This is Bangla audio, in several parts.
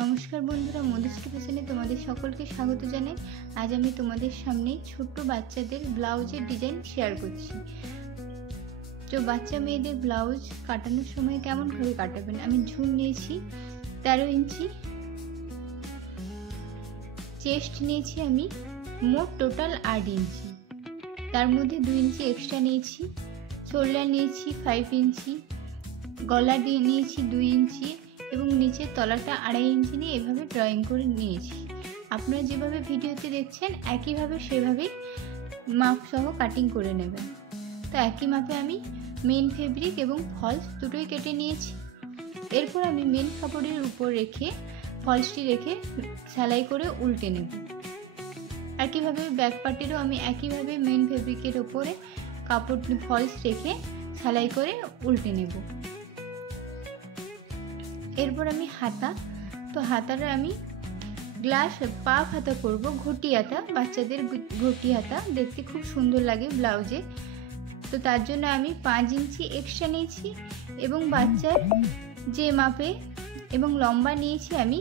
নমস্কার বন্ধুরা, মধুশ্রী ফ্যাশনে তোমাদের সকলকে স্বাগত জানাই। আজ আমি তোমাদের সামনে ছোট্ট বাচ্চাদের ব্লাউজের ডিজাইন শেয়ার করছি। তো বাচ্চা মেয়েদের ব্লাউজ কাটানোর সময় কেমন করে কাটাবেন। আমি ঝুল নিয়েছি 13 ইঞ্চি, চেস্ট নিয়েছি আমি মোট টোটাল 8 ইঞ্চি, তার মধ্যে 2 ইঞ্চি এক্সট্রা নিয়েছি, শোল্ডার নিয়েছি 5 ইঞ্চি, গলা নিয়েছি 2 ইঞ্চি এবং নিচের তলাটা 2.5 ইঞ্চি নিয়ে এভাবে ড্রয়িং করে নিয়েছি। আপনারা যেভাবে ভিডিওতে দেখছেন একইভাবে সেভাবেই মাপ সহ কাটিং করে নেবেন। তো একই মাপে আমি মেন ফেব্রিক এবং ফলস দুটোই কেটে নিয়েছি। এরপর আমি মেন কাপড়ের উপর রেখে ফলসটি রেখে সেলাই করে উল্টে নেব। একইভাবে ব্যাক পার্টেরও আমি একইভাবে মেন ফেব্রিকের ওপরে কাপড় ফলস রেখে সেলাই করে উল্টে নেব। এরপর আমি হাতা, তো হাতাটা আমি গ্লাস পাফ হাতা করব, ঘটি হাতা, বাচ্চাদের ঘটি হাতা দেখতে খুব সুন্দর লাগে ব্লাউজে। তো তার জন্য আমি 5 ইঞ্চি এক্সট্রা নিয়েছি এবং বাচ্চার যে মাপে এবং লম্বা নিয়েছি আমি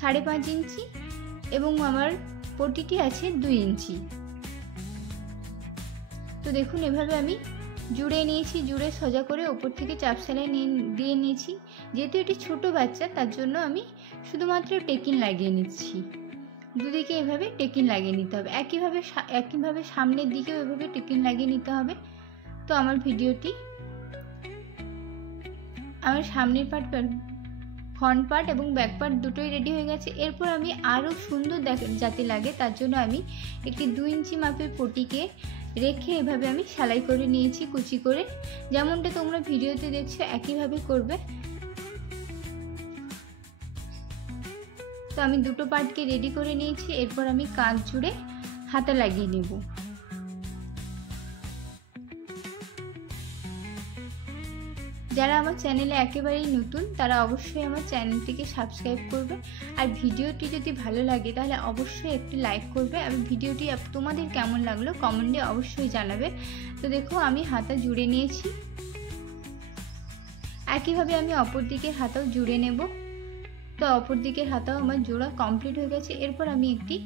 5.5 ইঞ্চি এবং আমার পটিটি আছে 2 ইঞ্চি। তো দেখুন এভাবে আমি জুড়ে নিয়েছি, জুড়ে সোজা করে ওপর থেকে চাপ সেলাই দিয়ে নিয়েছি। যেহেতু এটি ছোট বাচ্চা তার জন্য আমি শুধুমাত্র টেকিন লাগিয়ে নিচ্ছি। দুদিকে এভাবে টেকিন লাগিয়ে নিতে হবে, একইভাবে সামনের দিকেও এভাবে টেকিন লাগিয়ে নিতে হবে। তো আমার ভিডিওটি আমার সামনের পার্ট, ফ্রন্ট পার্ট এবং ব্যাক পার্ট দুটোই রেডি হয়ে গেছে। এরপর আমি আরও সুন্দর যাতে লাগে তার জন্য আমি একটি 2 ইঞ্চি মাপের পটিকে রেখে এভাবে আমি সেলাই করে নিয়েছি কুচি করে। যেমনটা তোমরা ভিডিওতে দেখছো একইভাবে করবে। তো আমি দুটো পার্টকে রেডি করে নিয়েছি। এরপর আমি কাঁধ জুড়ে হাতা লাগিয়ে নেব। যারা আমার চ্যানেলে একেবারেই নতুন তারা অবশ্যই আমার চ্যানেলটিকে সাবস্ক্রাইব করবে। আর ভিডিওটি যদি ভালো লাগে তাহলে অবশ্যই একটি লাইক করবে। আর ভিডিওটি তোমাদের কেমন লাগলো কমেন্টে অবশ্যই জানাবে। তো দেখো আমি হাতা জুড়ে নিয়েছি, একইভাবে আমি অপর দিকের হাতাও জুড়ে নেব। তো অপর দিকের হাতাও আমার জোড়া কমপ্লিট হয়ে গেছে। এরপর আমি একটি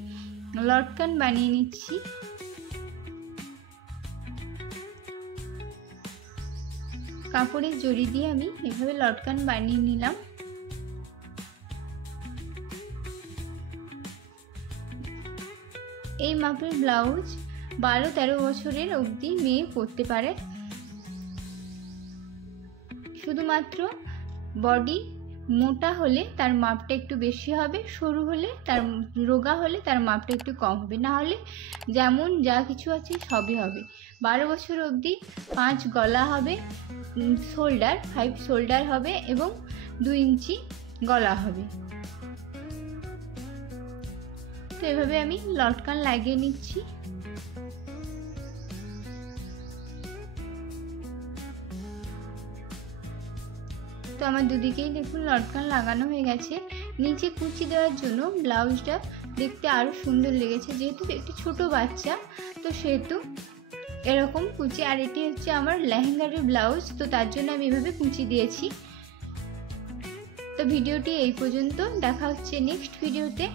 লটকান বানিয়ে নিচ্ছি। কাপড়ের জড়ি দিয়ে আমি এভাবে লটকান বানিয়ে নিলাম। এই মাপের ব্লাউজ 12-13 বছরের অবধি মেয়ে পরতে পারে। শুধুমাত্র বডি মোটা হলে তার মাপটা একটু বেশি হবে, সরু হলে তার রোগা হলে তার মাপটা একটু কম হবে, না হলে যেমন যা কিছু আছে সবই হবে। 12 বছর অবধি 5 গলা হবে, শোল্ডার 5 শোল্ডার হবে এবং 2 ইঞ্চি গলা হবে। তো এভাবে আমি লটকান লাগিয়ে নিচ্ছি। তো আমার দুদিকেই দেখুন লটকান লাগানো হয়ে গেছে। নিচে কুচি দেওয়ার জন্য ব্লাউজটা দেখতে আরও সুন্দর লেগেছে, যেহেতু একটি ছোট বাচ্চা তো সেহেতু এরকম কুচি। আর এটি হচ্ছে আমার লেহেঙ্গারের ব্লাউজ, তো তার জন্য আমি এভাবে কুচি দিয়েছি। তো ভিডিওটি এই পর্যন্ত, দেখা হচ্ছে নেক্সট ভিডিওতে।